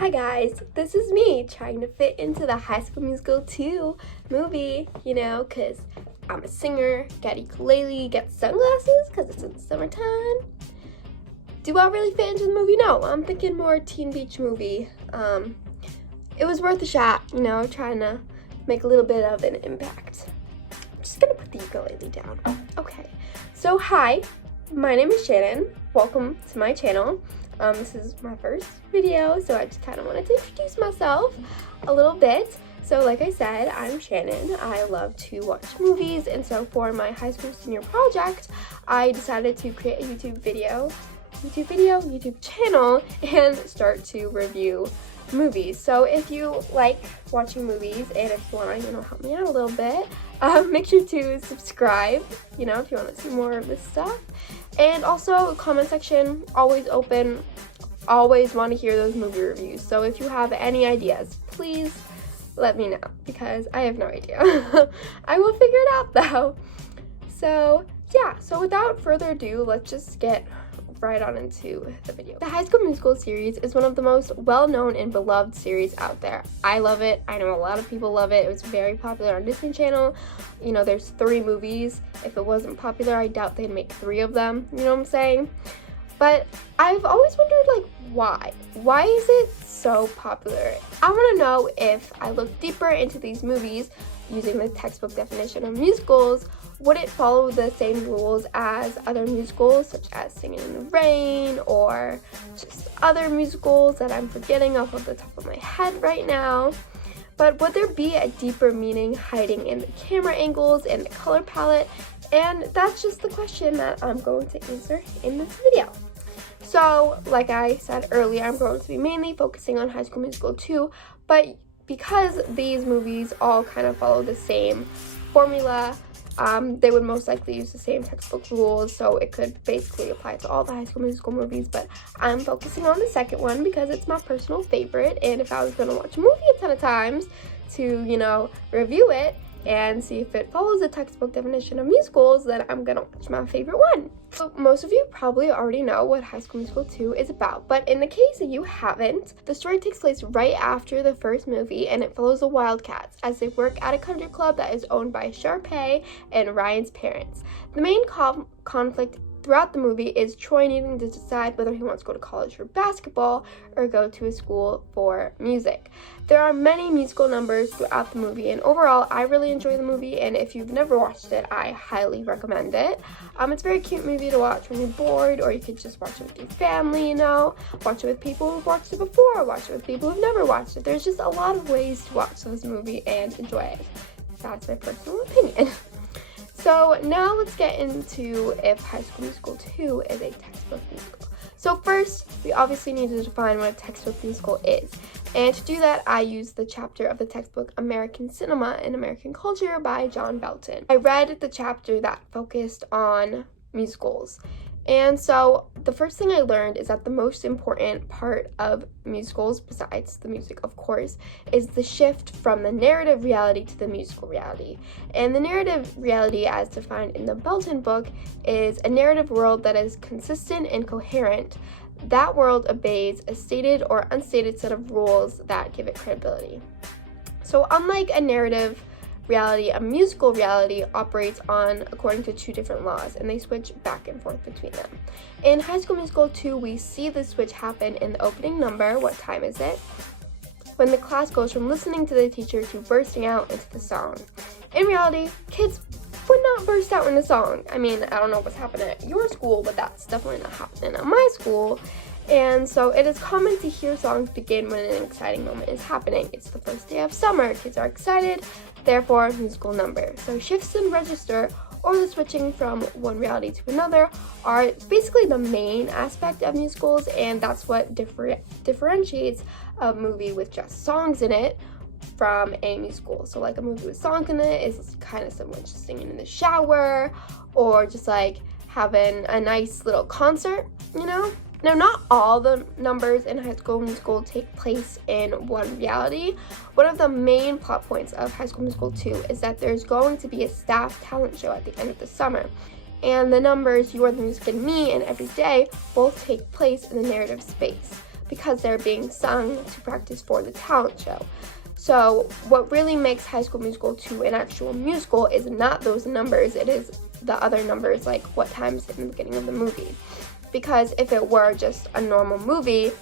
Hi guys, this is me trying to fit into the High School Musical 2 movie, because I'm a singer, got ukulele, got sunglasses because it's in the summertime. Do I really fit into the movie? No, I'm thinking more teen beach movie. It was worth a shot, trying to make a little bit of an impact. I'm just gonna put the ukulele down. Okay, so hi, my name is Shannon. Welcome to my channel. This is my first video, so I just kind of wanted to introduce myself a little bit. So like I said, I'm Shannon. I love to watch movies, and so for my high school senior project, I decided to create a YouTube channel, and start to review movies. So if you like watching movies, and if you want to, help me out a little bit, make sure to subscribe, if you want to see more of this stuff. And also, comment section, always open, always want to hear those movie reviews. So if you have any ideas, please let me know, because I have no idea. I will figure it out though. So yeah, so without further ado, let's just get right on into the video. The High School Musical series is one of the most well-known and beloved series out there. I love it. I know a lot of people love it. It was very popular on Disney Channel. There's 3 movies. If it wasn't popular, I doubt they'd make 3 of them. You know what I'm saying? But I've always wondered, why? Why is it so popular? I want to know if I look deeper into these movies using the textbook definition of musicals, would it follow the same rules as other musicals, such as Singing in the Rain, or just other musicals that I'm forgetting off of the top of my head right now? But would there be a deeper meaning hiding in the camera angles and the color palette? And that's just the question that I'm going to answer in this video. So, like I said earlier, I'm going to be mainly focusing on High School Musical 2, but because these movies all kind of follow the same formula, they would most likely use the same textbook rules, so it could basically apply to all the High School Musical movies. But I'm focusing on the second one because it's my personal favorite, and if I was going to watch a movie a ton of times to, review it and see if it follows the textbook definition of musicals, then I'm gonna watch my favorite one. So most of you probably already know what High School Musical 2 is about, but in the case that you haven't, the story takes place right after the first movie, and it follows the Wildcats as they work at a country club that is owned by Sharpay and Ryan's parents. The main conflict throughout the movie is Troy needing to decide whether he wants to go to college for basketball or go to a school for music. There are many musical numbers throughout the movie, and overall I really enjoy the movie, and if you've never watched it, I highly recommend it. It's a very cute movie to watch when you're bored, or you could just watch it with your family, watch it with people who've watched it before, watch it with people who've never watched it. There's just a lot of ways to watch this movie and enjoy it. That's my personal opinion. So now let's get into if High School Musical 2 is a textbook musical. So first, we obviously need to define what a textbook musical is. And to do that, I used the chapter of the textbook American Cinema and American Culture by John Belton. I read the chapter that focused on musicals. And so the first thing I learned is that the most important part of musicals, besides the music of course, is the shift from the narrative reality to the musical reality. And the narrative reality, as defined in the Belton book, is a narrative world that is consistent and coherent. That world obeys a stated or unstated set of rules that give it credibility. So unlike a narrative reality, a musical reality operates according to 2 different laws, and they switch back and forth between them. In High School Musical 2, we see the switch happen in the opening number, What Time Is It?, when the class goes from listening to the teacher to bursting out into the song. In reality, kids would not burst out in a song. I don't know what's happening at your school, but that's definitely not happening at my school. And so it is common to hear songs begin when an exciting moment is happening. It's the first day of summer, kids are excited, therefore musical number. So shifts in register, or the switching from one reality to another, are basically the main aspect of musicals, and that's what differentiates a movie with just songs in it from a musical. So like a movie with songs in it is kind of someone just singing in the shower, or just having a nice little concert, Now, not all the numbers in High School Musical take place in one reality. One of the main plot points of High School Musical 2 is that there's going to be a staff talent show at the end of the summer. And the numbers You Are the Music and Me and Every Day both take place in the narrative space. because they're being sung to practice for the talent show. So what really makes High School Musical 2 an actual musical is not those numbers, it is the other numbers, like what time's in the beginning of the movie. Because if it were just a normal movie,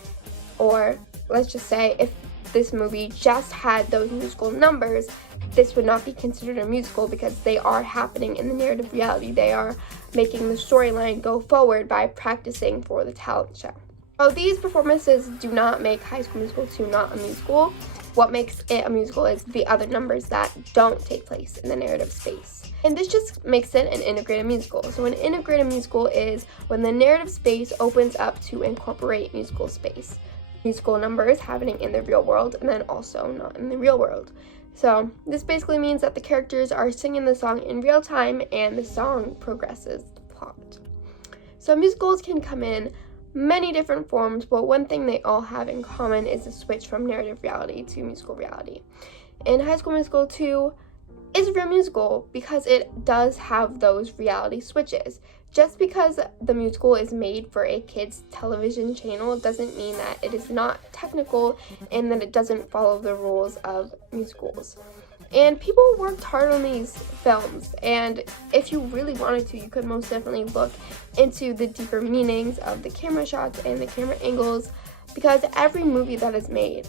or let's just say if this movie just had those musical numbers, this would not be considered a musical because they are happening in the narrative reality. They are making the storyline go forward by practicing for the talent show. So these performances do not make High School Musical 2 not a musical. What makes it a musical is the other numbers that don't take place in the narrative space. And this just makes it an integrated musical. So an integrated musical is when the narrative space opens up to incorporate musical space. Musical numbers happening in the real world and then also not in the real world. So this basically means that the characters are singing the song in real time and the song progresses the plot. So musicals can come in many different forms, but one thing they all have in common is the switch from narrative reality to musical reality. And High School Musical 2 is a real musical because it does have those reality switches. Just because the musical is made for a kids' television channel doesn't mean that it is not technical and that it doesn't follow the rules of musicals. And people worked hard on these films, and if you really wanted to, you could most definitely look into the deeper meanings of the camera shots and the camera angles, because every movie that is made,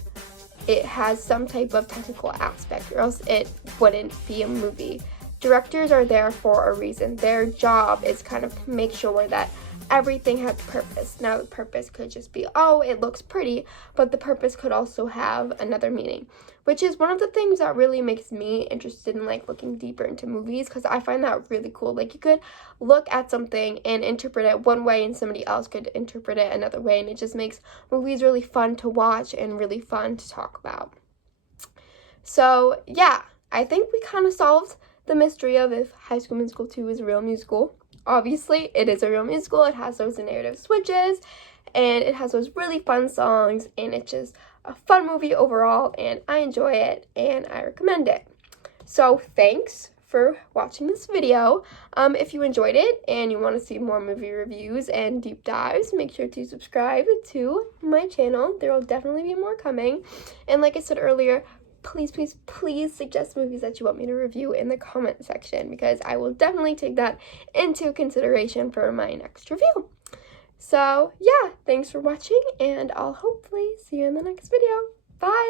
it has some type of technical aspect, or else it wouldn't be a movie. Directors are there for a reason. Their job is kind of to make sure that everything has purpose. Now, the purpose could just be, oh, it looks pretty, but the purpose could also have another meaning, which is one of the things that really makes me interested in like looking deeper into movies, because I find that really cool. Like, you could look at something and interpret it one way and somebody else could interpret it another way, and it just makes movies really fun to watch and really fun to talk about. So yeah, I think we kind of solved the mystery of if High School Musical 2 is a real musical. Obviously, it is a real musical. It has those narrative switches, and it has those really fun songs, and it's just a fun movie overall, and I enjoy it, and I recommend it. So thanks for watching this video. If you enjoyed it and you want to see more movie reviews and deep dives, make sure to subscribe to my channel. There will definitely be more coming. And like I said earlier, please suggest movies that you want me to review in the comment section, because I will definitely take that into consideration for my next review. So yeah, thanks for watching, and I'll hopefully see you in the next video. Bye!